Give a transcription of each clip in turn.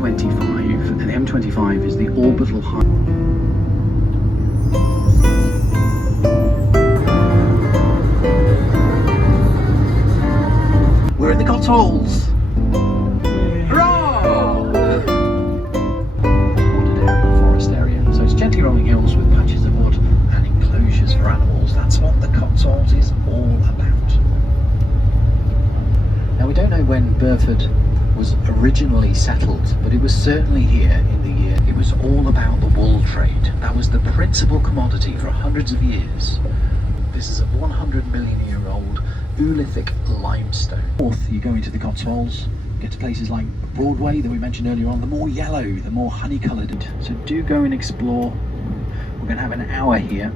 M25, and the M25 is the orbital highway. We're in the Cotswolds! Hurrah! Wooded area, forest area. So it's gently rolling hills with patches of wood and enclosures for animals. That's what the Cotswolds is all about. Now we don't know when Burford was originally settled, but it was certainly here in the year. It was all about the wool trade. That was the principal commodity for hundreds of years. This is a 100 million year old Oolithic limestone. North, you go into the Cotswolds, get to places like Broadway that we mentioned earlier on. The more yellow, the more honey coloured. So do go and explore. We're going to have an hour here.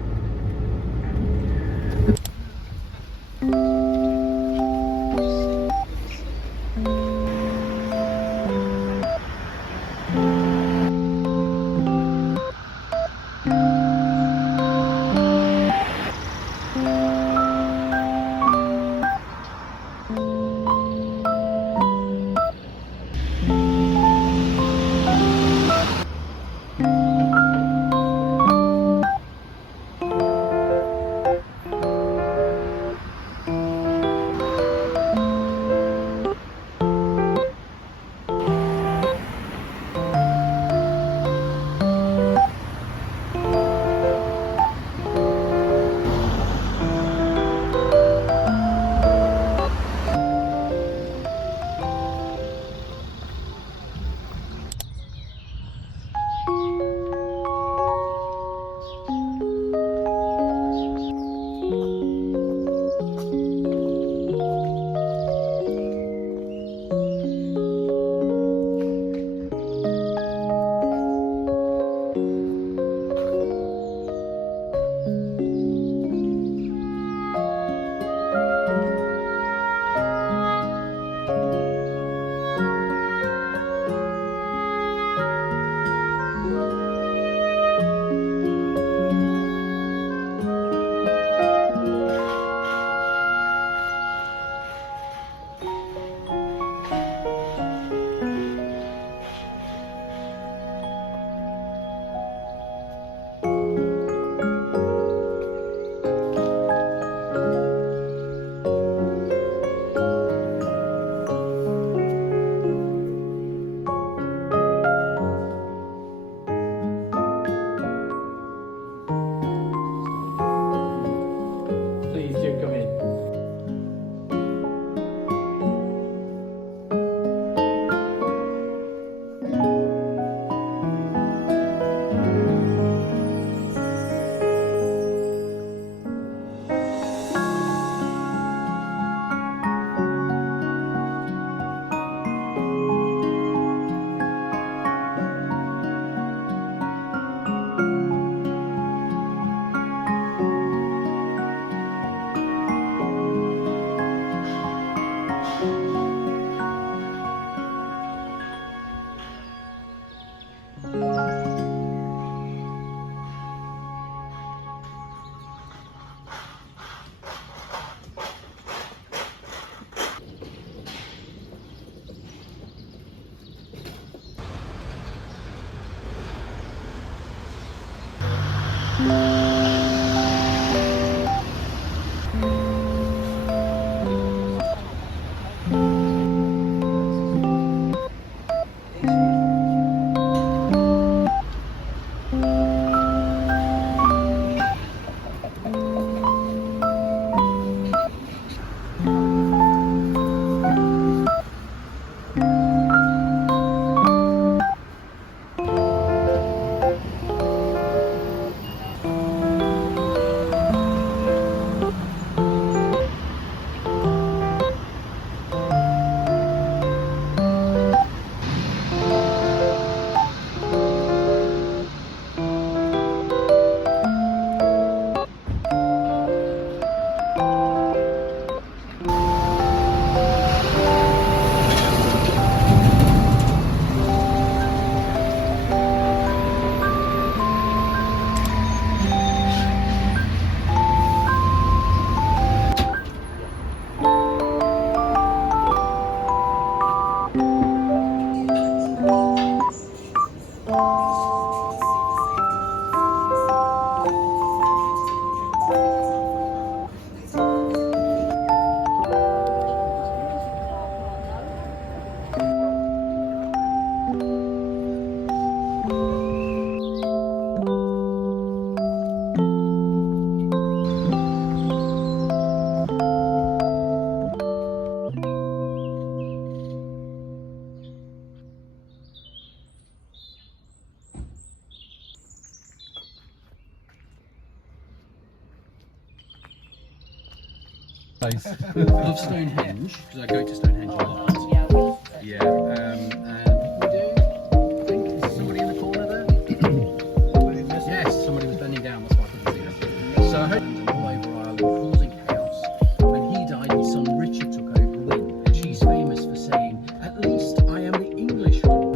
face. Love Stonehenge, because I go to Stonehenge a lot. Yeah, what we do? I think is somebody in the corner there? Yes, somebody was bending down, that's why I couldn't see them. So I heard all over Ireland causing chaos. When he died, his son Richard took over the wing, and she's famous for saying, "At least I am the English one."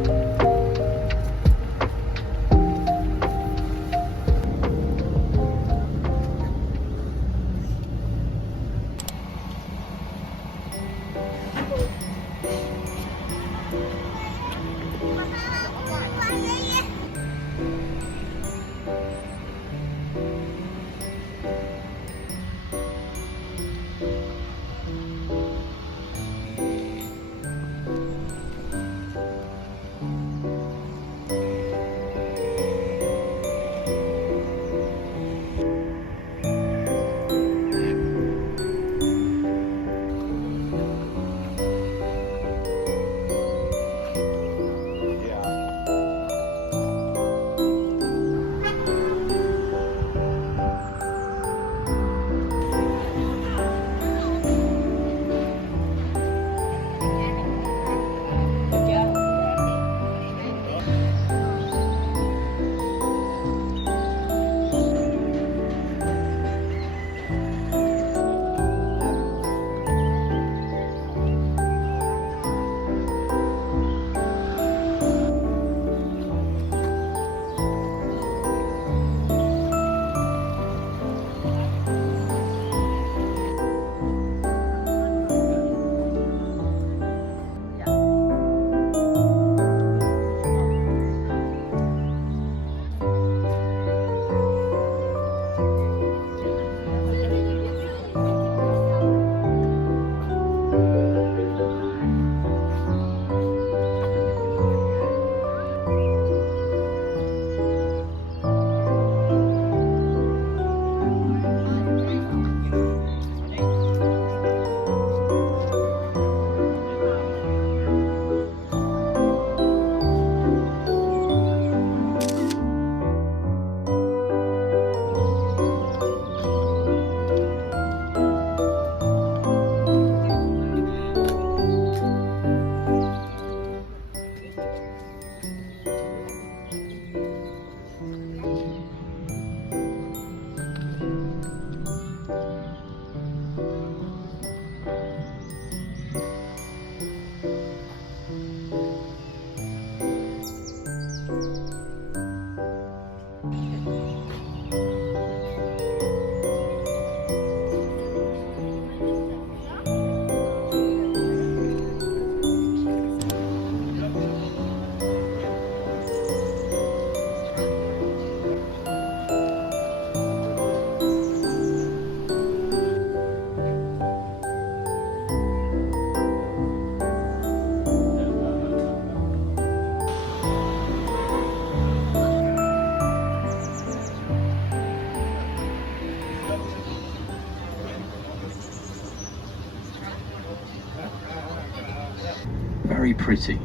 Very pretty.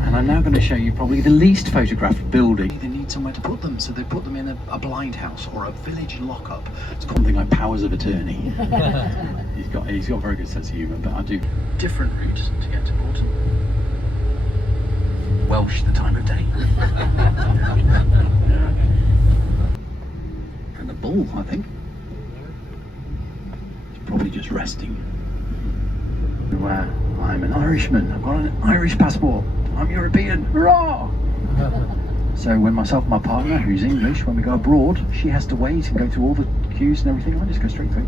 And I'm now going to show you probably the least photographed building. They need somewhere to put them, so they put them in a blind house or a village lockup. It's called something like powers of attorney. he's got a very good sense of humour, but I do different routes to get to Broughton. Welsh, the time of day. And the bull, I think. He's probably just resting. Where I'm an Irishman, I've got an Irish passport, I'm European, hurrah! So when myself and my partner, who's English, when we go abroad, she has to wait and go through all the queues and everything, I just go straight through.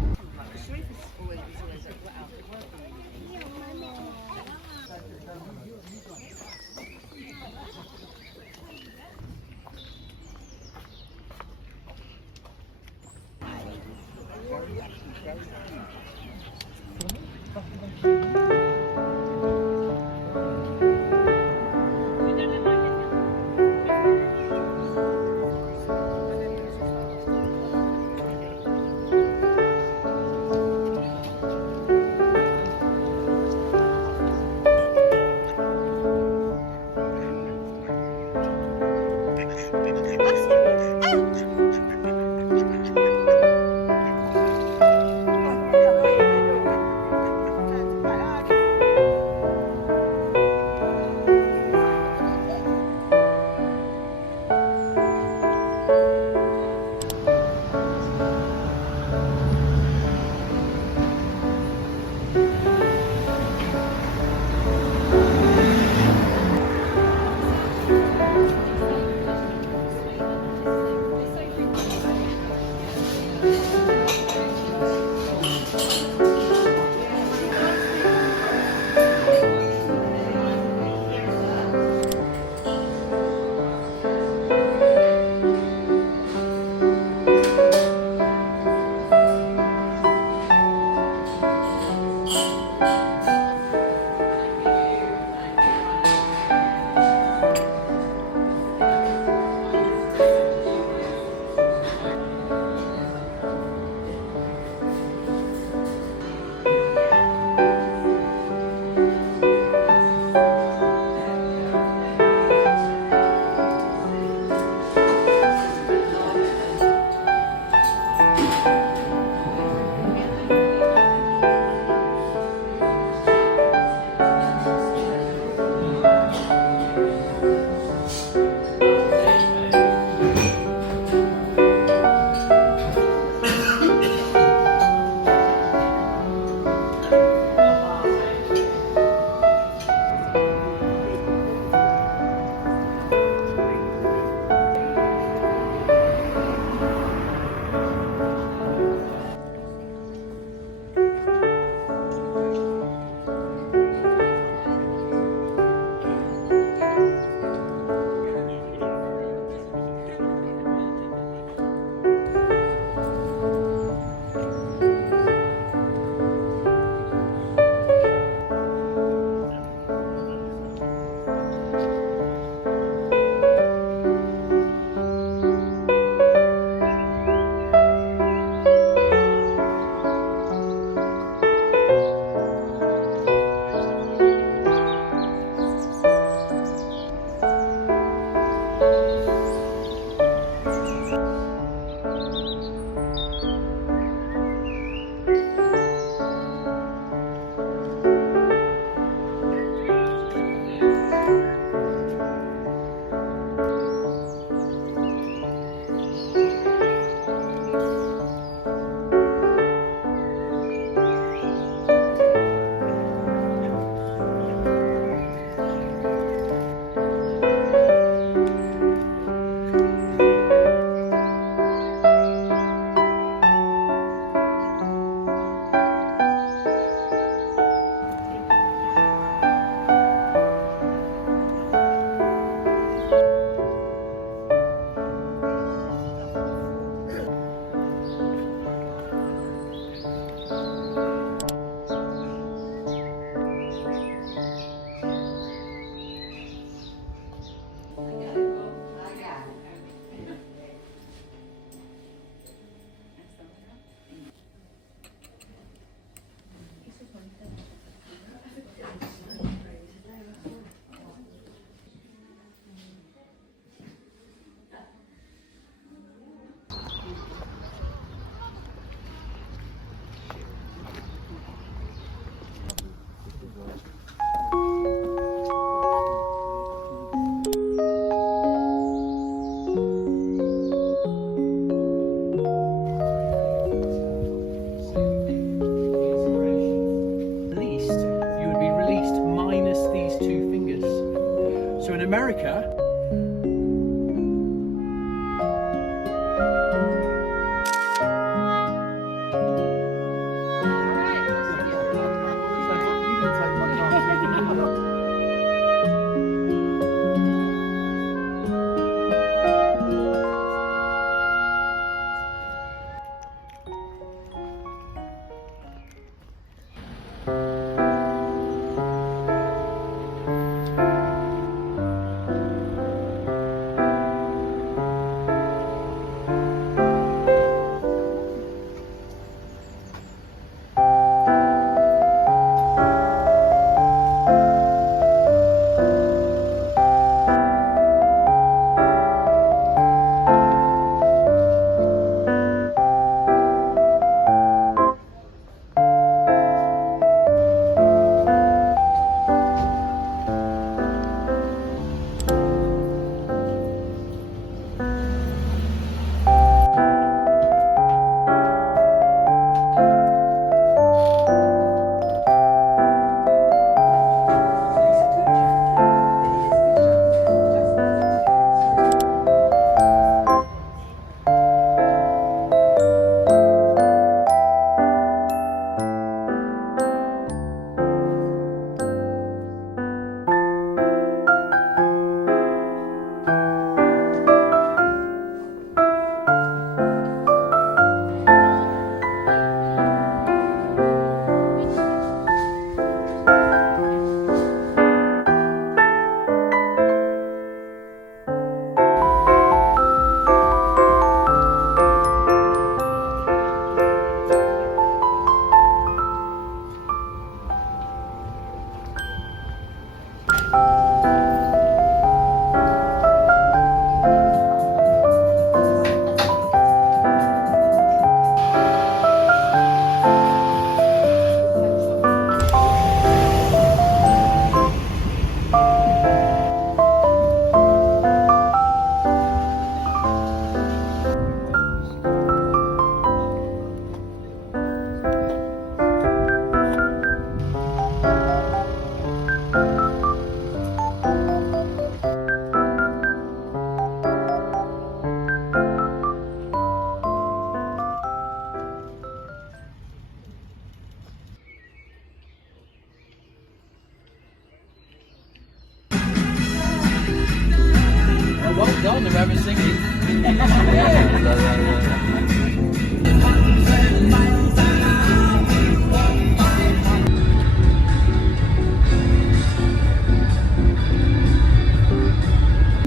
on the river singing.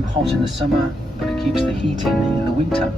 Hot in the summer, but it keeps the heat in the winter.